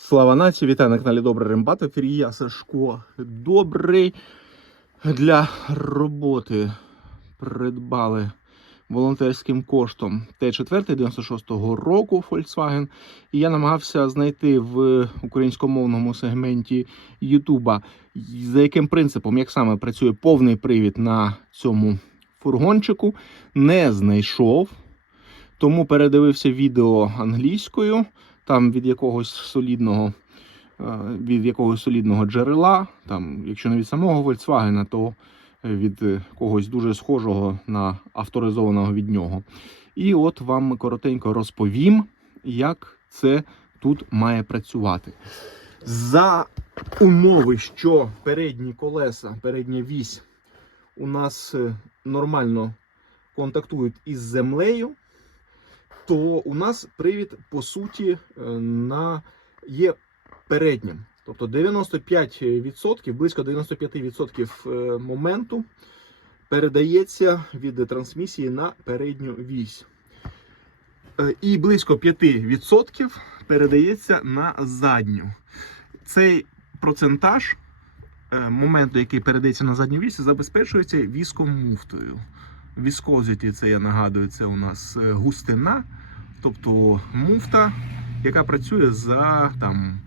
Слава нації, вітаю на каналі Добрий Рембат. В ефірі я Сашко. Добрий для роботи придбали волонтерським коштом Т4 96-го року Volkswagen. І я намагався знайти в українськомовному сегменті Ютуба, за яким принципом, як саме працює повний привід на цьому фургончику. Не знайшов. Тому передивився відео англійською там від якогось солідного, е, від якогось солідного джерела, там, якщо не від самого Volkswagen, то від е, когось дуже схожого на авторизованого від нього. І от вам коротенько розповім, як це тут має працювати. За умови, що передні колеса, передня вісь у нас е, нормально контактують із землею, то у нас привід по суті е, на є переднім. Тобто 95%, близько 95% е, моменту передається від трансмісії на передню вісь. Е, І близько 5% передається на задню. Цей процентаж моменту, який передається на задню вісь, забезпечується віском муфтою. Viscosity, це я нагадую, це у нас е, густина, тобто муфта, яка працює за там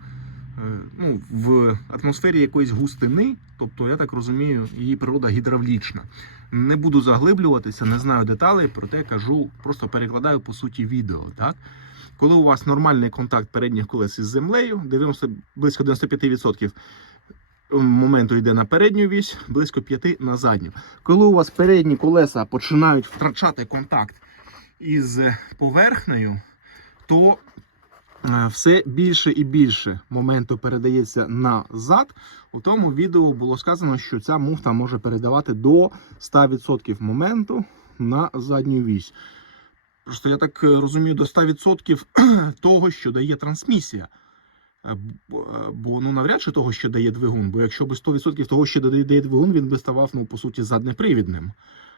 е, ну, в атмосфері якоїсь густини, тобто, я так розумію, її природа гідравлічна. Не буду заглиблюватися, не знаю деталей, проте кажу, просто перекладаю по суті відео. Так? Коли у вас нормальний контакт передніх колес із землею, 90, близько 95% моменту йде на передню вісь, близько 5 на задню. Коли у вас передні колеса починають втрачати контакт із поверхнею, то е, все більше і більше моменту передається назад. У тому відео було сказано, що ця муфта може передавати до 100% моменту на задню вісь. Просто я так е, розумію, до 100% того, що дає трансмісія. Е, б- е, Бо ну навряд чи того, що дає двигун. Бо якщо би 100% того, що дає двигун, він би ставав, ну, по суті, заднепривідним.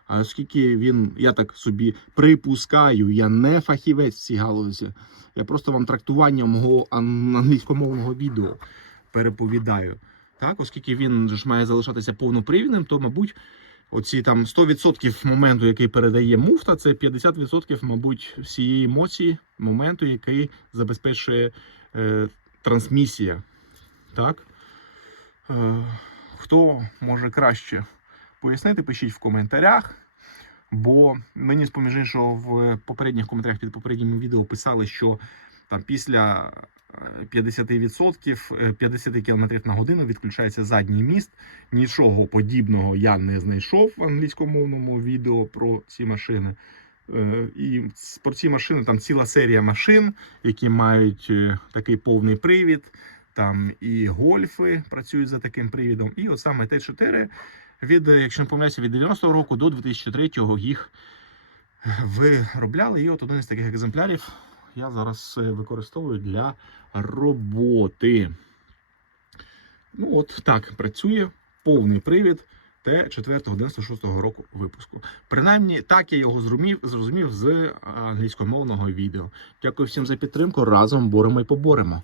А оскільки він, я так собі припускаю, я не фахівець в цій галузі, я просто вам трактування мого англійськомовного відео переповідаю. Так, оскільки він ж має залишатися повнопривідним, то, мабуть, оці там 100% моменту, який передає муфта, це 50%, мабуть, всієї емоції моменту, який забезпечує е, трансмісія. Так? Е, хто може краще пояснити, пишіть в коментарях. Бо мені, з поміж іншого, в попередніх коментарях під попереднім відео писали, що там після е, 50%, е, 50 км на годину відключається задній міст. Нічого подібного я не знайшов в англійськомовному відео про ці машини. Е, І про ці машини там ціла серія машин, які мають е, такий повний привід. Там і гольфи працюють за таким привідом. І от саме Т4 від, е, якщо не помиляюся, від 90-го року до 2003-го їх виробляли. І от один із таких екземплярів я зараз використовую для роботи. Ну от так працює повний привід Т4 96-го року випуску. Принаймні, так я його зрозумів, зрозумів з англійськомовного відео. Дякую всім за підтримку. Разом боремо і поборемо.